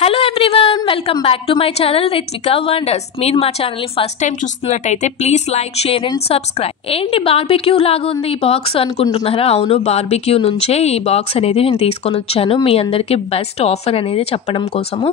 Hello everyone, welcome back to my channel Rithwika wonders. మీరు మా channel ని ఫస్ట్ టైం చూస్తున్నట్టయితే please like, share and subscribe. ఏంటి barbecue లాగా ఉంది ఈ బాక్స్ అనుకుంటున్నారా? అవును, బార్బిక్యూ నుంచే ఈ బాక్స్ అనేది నేను తీసుకొని వచ్చాను. మీ అందరికీ బెస్ట్ ఆఫర్ అనేది చెప్పడం కోసము.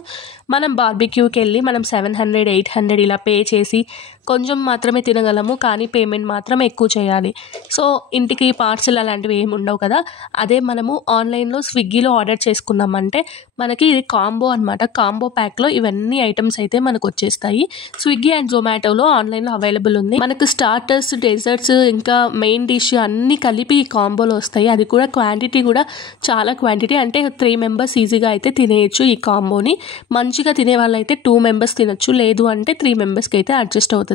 మనం బార్బిక్యూకి వెళ్ళి మనం 700, 800 ఇలా పే చేసి కొంచెం మాత్రమే తినగలము, కానీ పేమెంట్ మాత్రం ఎక్కువ చేయాలి. సో ఇంటికి పార్సల్ అలాంటివి ఏమి ఉండవు కదా. అదే మనము ఆన్లైన్లో స్విగ్గీలో ఆర్డర్ చేసుకున్నామంటే మనకి ఇది కాంబో అనమాట. కాంబో ప్యాక్లో ఇవన్నీ ఐటమ్స్ అయితే మనకు వచ్చేస్తాయి. స్విగ్గీ అండ్ జొమాటోలో ఆన్లైన్లో అవైలబుల్ ఉంది. మనకు స్టార్టర్స్, డెజర్ట్స్, ఇంకా మెయిన్ డిష్ అన్నీ కలిపి ఈ కాంబోలో వస్తాయి. అది కూడా క్వాంటిటీ కూడా చాలా క్వాంటిటీ, అంటే 3 మెంబర్స్ ఈజీగా అయితే తినేయచ్చు ఈ కాంబోని. మంచిగా తినే వాళ్ళైతే 2 మెంబర్స్ తినచ్చు, లేదు అంటే 3 మెంబర్స్కి అయితే అడ్జస్ట్ అవుతుంది.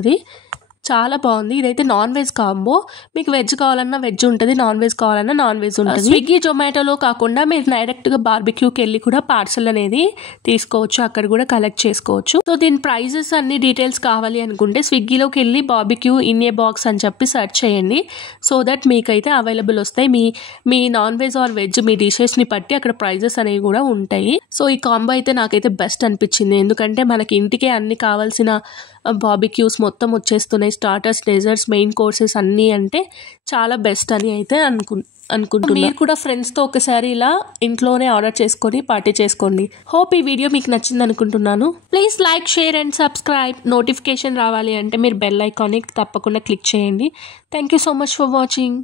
చాలా బాగుంది. ఇదైతే నాన్ వెజ్ కాంబో. మీకు వెజ్ కావాలన్నా వెజ్ ఉంటుంది, నాన్ వెజ్ కావాలన్నా నాన్ వెజ్ ఉంటుంది. స్విగ్గీ, జొమాటోలో కాకుండా మీరు డైరెక్ట్గా బార్బిక్యూకి వెళ్ళి కూడా పార్సల్ అనేది తీసుకోవచ్చు, అక్కడ కూడా కలెక్ట్ చేసుకోవచ్చు. సో దీని ప్రైజెస్ అన్ని డీటెయిల్స్ కావాలి అనుకుంటే స్విగ్గీలోకి వెళ్ళి బార్బిక్యూ ఇన్ ఏ బాక్స్ అని చెప్పి సెర్చ్ చేయండి. సో దట్ మీకైతే అవైలబుల్ వస్తాయి. మీ నాన్ వెజ్ ఆర్ వెజ్ మీ డిషెస్ని బట్టి అక్కడ ప్రైజెస్ అనేవి కూడా ఉంటాయి. సో ఈ కాంబో అయితే నాకైతే బెస్ట్ అనిపించింది, ఎందుకంటే మనకి ఇంటికే అన్ని కావాల్సిన బార్బిక్యూస్ మొత్తం వచ్చేస్తున్నాయి. స్టార్టర్స్, డెజర్ట్స్, మెయిన్ కోర్సెస్ అన్నీ అంటే చాలా బెస్ట్ అని అయితే అనుకుంటున్నాను. మీరు కూడా ఫ్రెండ్స్తో ఒకసారి ఇలా ఇంట్లోనే ఆర్డర్ చేసుకొని పార్టీ చేసుకోండి. హోప్ ఈ వీడియో మీకు నచ్చింది అనుకుంటున్నాను. Please like, share and subscribe. Notification రావాలి అంటే మీరు బెల్ ఐకాన్ని తప్పకుండా క్లిక్ చేయండి. Thank you so much for watching.